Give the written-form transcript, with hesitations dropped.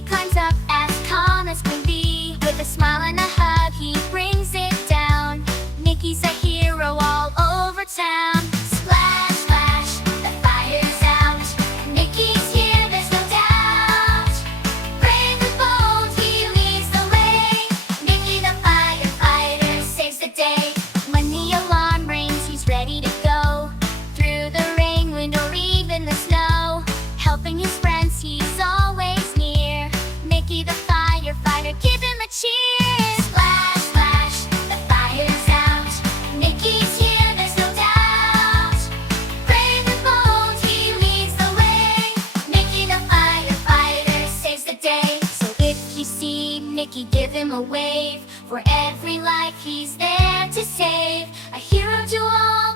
Mickey climbs up as calm as can be. With a smile and a hug, he brings it down. Mickey's a hero all over town. Splash, splash, the fire's out. Mickey's here, there's no doubt. Brave and bold, he leads the way. Mickey the firefighter saves the day. When the alarm rings, he's ready to go. Through the rain, wind, or even the snow. Helping his friends, he's always near. Mickey the firefighter, give him a cheer. Splash, splash, the fire's out. Mickey's here, there's no doubt. Brave and bold, he leads the way. Mickey the firefighter saves the day. So if you see Mickey, give him a wave. For every life he's there to save. A hero to all